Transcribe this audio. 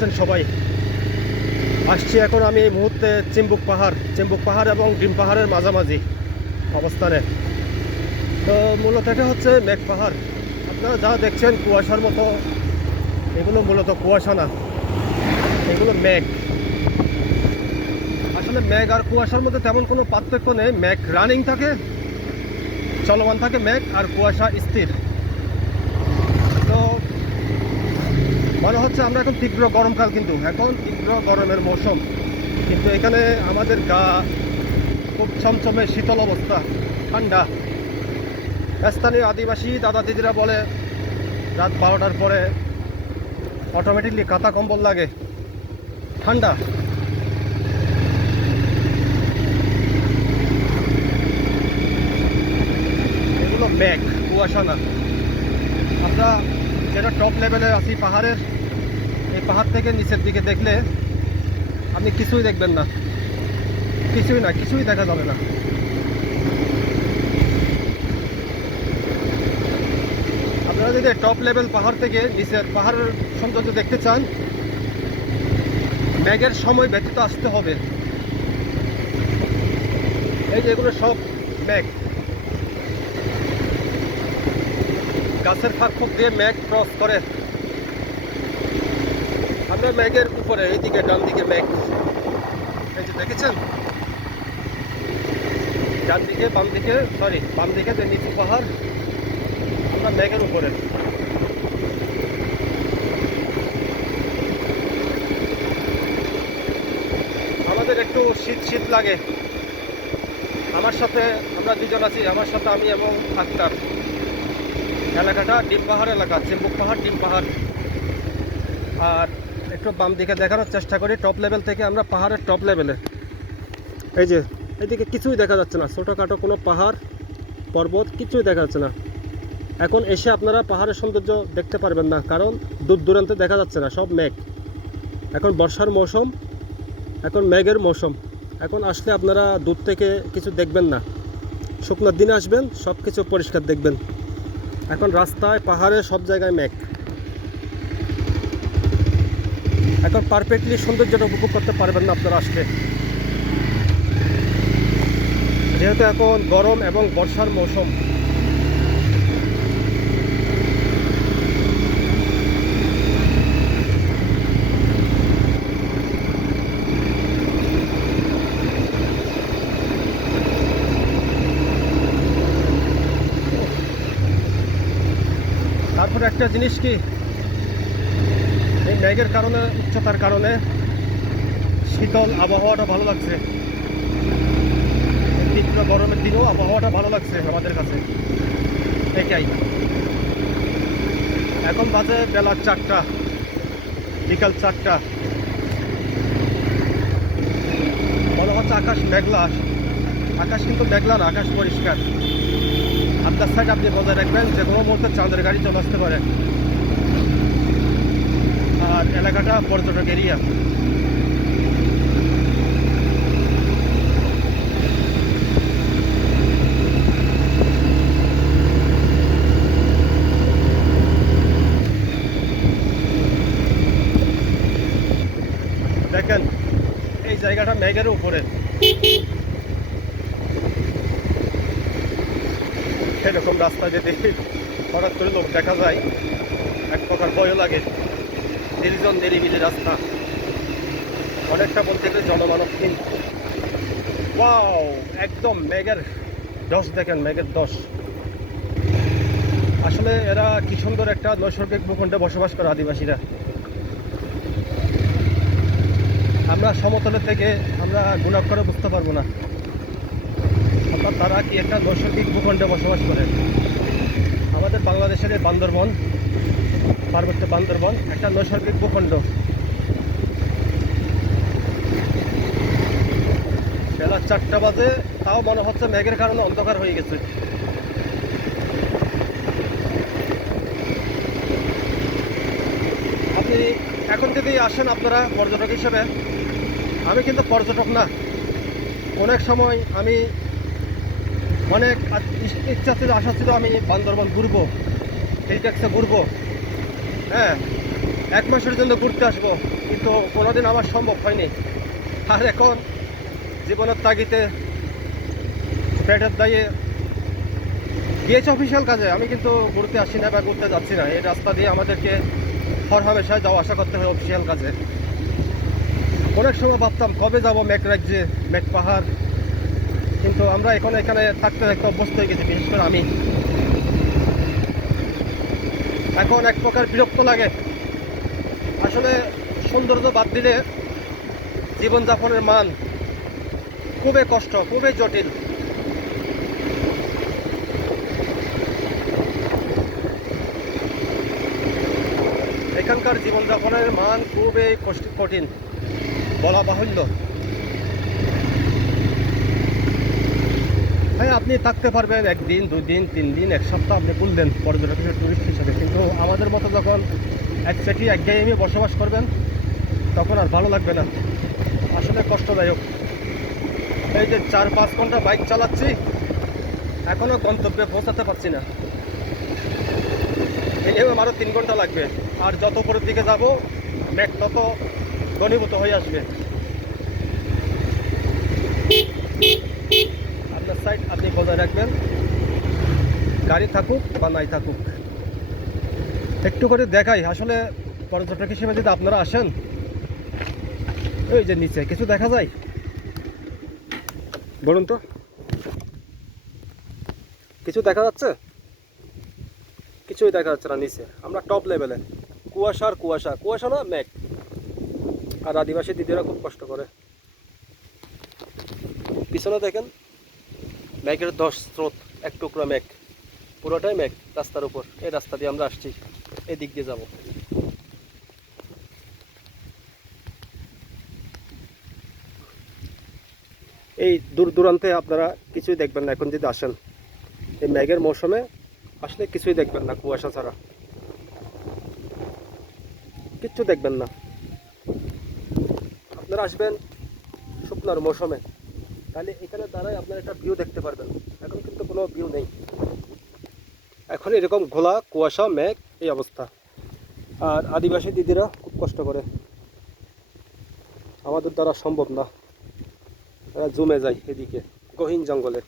আছেন সবাই। আসছি এখন আমি এই মুহূর্তে চিম্বুক পাহাড় চিম্বুক পাহাড় এবং ডিম পাহাড়ের মাঝামাঝি অবস্থানে। তো মূলত এটা হচ্ছে মেঘ পাহাড়। আপনারা যা দেখছেন কুয়াশার মতো, এগুলো মূলত কুয়াশা না, এগুলো মেঘ। আসলে মেঘ আর কুয়াশার মধ্যে তেমন কোনো পার্থক্য নেই। মেঘ রানিং থাকে, চলমান থাকে মেঘ আর কুয়াশা স্থির তো মনে হচ্ছে আমরা এখন তীব্র গরমকাল কিন্তু, এখন তীব্র গরমের মৌসুম। কিন্তু এখানে আমাদের গা খুব ছমছমে শীতল অবস্থা, ঠান্ডা। স্থানীয় আদিবাসী দাদা দিদিরা বলে, রাত বারোটার পরে অটোমেটিকলি কাঁথা কম্বল লাগে, ঠান্ডা। এগুলো ব্যাগ, কুয়াশা না। আমরা যেটা টপ লেভেলে আছি, পাহাড়ের, এই পাহাড় থেকে নিচের দিকে দেখলে আপনি কিছুই দেখবেন না। কিছুই না, কিছুই দেখা যাবে না। আপনারা যদি টপ লেভেল পাহাড় থেকে নিচের পাহাড়ের সৌন্দর্য দেখতে চান ম্যাগের সময় ব্যতীত আসতে হবে। এই যে এগুলো সব ম্যাগ গাছের ফাঁক ফুক দিয়ে ম্যাগ ক্রস করে। আমরা ম্যাগের উপরে, এইদিকে ডান দিকে ম্যাগ এই যে দেখেছেন? ডান দিকে, বাম দিকে সরি বাম দিকে যে নিচু পাহাড়, আমরা ম্যাগের উপরে। আমাদের একটু শীত শীত লাগে। আমার সাথে আমরা দুজন আছি, আমার সাথে আমি এবং আক্তার। এলাকাটা ডিম পাহাড় এলাকা, চিম্বুক পাহাড়, ডিম পাহাড়। আর একটু বাম দিকে দেখানোর চেষ্টা করি টপ লেভেল থেকে আমরা পাহাড়ের টপ লেভেলে এই যে এইদিকে কিছুই দেখা যাচ্ছে না, ছোটোখাটো কোনো পাহাড়, পর্বত কিছুই দেখা যাচ্ছে না। এখন এসে আপনারা পাহাড়ের সৌন্দর্য দেখতে পারবেন না, কারণ দূর দূরান্তে দেখা যাচ্ছে না, সব মেঘ। এখন বর্ষার মৌসুম, এখন মেঘের মৌসুম। এখন আসলে আপনারা দূর থেকে কিছু দেখবেন না। শুকনোর দিনে আসবেন সব কিছু পরিষ্কার দেখবেন। এখন রাস্তায়, পাহাড়ে সব জায়গায় মেঘ। এখন পারফেক্টলি সৌন্দর্যটা উপভোগ করতে পারবেন না আপনারা আসলে। যেহেতু এখন গরম এবং বর্ষার মৌসুম একটা জিনিস কি? এই মেঘের কারণে, উচ্চতার কারণে শীতল আবহাওয়াটা ভালো লাগছে। তীব্র গরমের দিনেও আবহাওয়াটা ভালো লাগছে আমাদের কাছে। এটাই। এখন বাজে বেলা চারটা, বিকাল চারটা। মনে হচ্ছে আকাশ মেঘলা। আকাশ কিন্তু মেঘলা না, আকাশ পরিষ্কার। আপনার সাইড আপনি বজায় রাখবেন, যে কোনো মুহূর্তে চাঁদের গাড়ি চলে আসতে পারে। আর এলাকাটা পর্যটক এরিয়া। দেখেন, এই জায়গাটা মেঘের উপরে। সেরকম রাস্তা যদি হঠাৎ করে লোক দেখা যায়, এক প্রকার ভয়ও লাগে। নির্জন নিরিবিলি রাস্তা। অনেকটা বলতে গেলে জনমানবহীন ওয়াও, একদম মেঘের দশ দেখেন, মেঘের দশ। আসলে এরা কি সুন্দর একটা নৈসর্গিক ভূখণ্ডে বসবাস করে আদিবাসীরা। আমরা সমতলের থেকে আমরা গুণাপ করে বুঝতে পারব না। অর্থাৎ তারা কি একটা নৈসর্গিক ভূখণ্ডে বসবাস করে? আমাদের বাংলাদেশের এই বান্দরবন, পার্বত্য বান্দরবন একটা নৈসর্গিক ভূখণ্ড। বেলা চারটা বাজে, তাও মনে হচ্ছে মেঘের কারণে অন্ধকার হয়ে গেছে। আপনি এখন যদি আসেন আপনারা পর্যটক হিসেবে। আমি কিন্তু পর্যটক না। অনেক সময় আমি অনেক ইচ্ছা ছিল, আশা ছিল আমি বান্দরবন ঘুরবো, এই ট্যাক্সে ঘুরবো। হ্যাঁ এক মাসের জন্য ঘুরতে আসব, কিন্তু কোনোদিন আমার সম্ভব হয়নি। আর এখন জীবনের তাগিতে পেটের দায়ে গিয়েছে অফিসিয়াল কাজে, আমি কিন্তু ঘুরতে আসি না বা ঘুরতে যাচ্ছি না, এই রাস্তা দিয়ে আমাদেরকে হর হামেশায় যাওয়া আসা করতে হয় অফিসিয়াল কাজে। অনেক সময় ভাবতাম, কবে যাব মেঘ রাজ্যে মেঘ পাহাড় কিন্তু আমরা এখন, এখানে থাকতে থাকতে অভ্যস্ত হয়ে গেছি, বিশেষ করে আমি। এখন এক প্রকার বিরক্ত লাগে। আসলে সৌন্দর্য বাদ দিলে জীবনযাপনের মান খুবই কষ্ট, খুবই জটিল। এখানকার জীবনযাপনের মান খুবই কঠিন, বলা বাহুল্য। হ্যাঁ আপনি থাকতে পারবেন একদিন, দুদিন তিন দিন এক সপ্তাহ আপনি বললেন পর্যটক হিসেবে টুরিস্ট হিসেবে। কিন্তু আমাদের মতো যখন এক সেটি এক জায়গায় বসবাস করবেন, তখন আর ভালো লাগবে না। আসলে কষ্টদায়ক। এই যে চার পাঁচ ঘণ্টা বাইক চালাচ্ছি এখনও গন্তব্যে পৌঁছাতে পারছি না। মিনিমাম আরও তিন ঘণ্টা লাগবে। আর যত উপরের দিকে যাব মেঘ তত ঘনীভূত হয়ে আসবে আপনার সাইড আপনি বজায় রাখবেন। গাড়ি থাকুক বা নাই থাকুক। একটু করে দেখাই। আসলে পর্যটক হিসেবে যদি আপনারা আসেন ওই যে নিচে, কিছু দেখা যায়? বলুন তো। কিছু দেখা যাচ্ছে? কিছুই দেখা যাচ্ছে না নিচে। আমরা টপ লেভেলে কুয়াশা আর কুয়াশা। কুয়াশা না, মেঘ। আর আদিবাসী দিদিরা খুব কষ্ট করে। পিছনে দেখেন মেঘের দশ স্রোত, এক টুকরো মেঘ পুরোটাই মেঘ রাস্তার উপর। এই রাস্তা দিয়ে আমরা আসছি, এদিক দিয়ে যাব। এই দূর দূরান্তে আপনারা কিছুই দেখবেন না এখন যদি আসেন। এই মেঘের মৌসুমে আসলে কিছুই দেখবেন না, কুয়াশা ছাড়া। কিচ্ছু দেখবেন না। আপনারা আসবেন শুকনার মৌসুমে। তাহলে এখানে দাঁড়ায় আপনারা একটা ভিউ দেখতে পারবেন। এখন কিন্তু কোনো ভিউ নেই। এখন এরকম ঘোলা, কুয়াশা, মেঘ, এই অবস্থা। আর আদিবাসী দিদিরা খুব কষ্ট করে। আমাদের দ্বারা সম্ভব না। জমে যায় এদিকে, গহীন জঙ্গলে।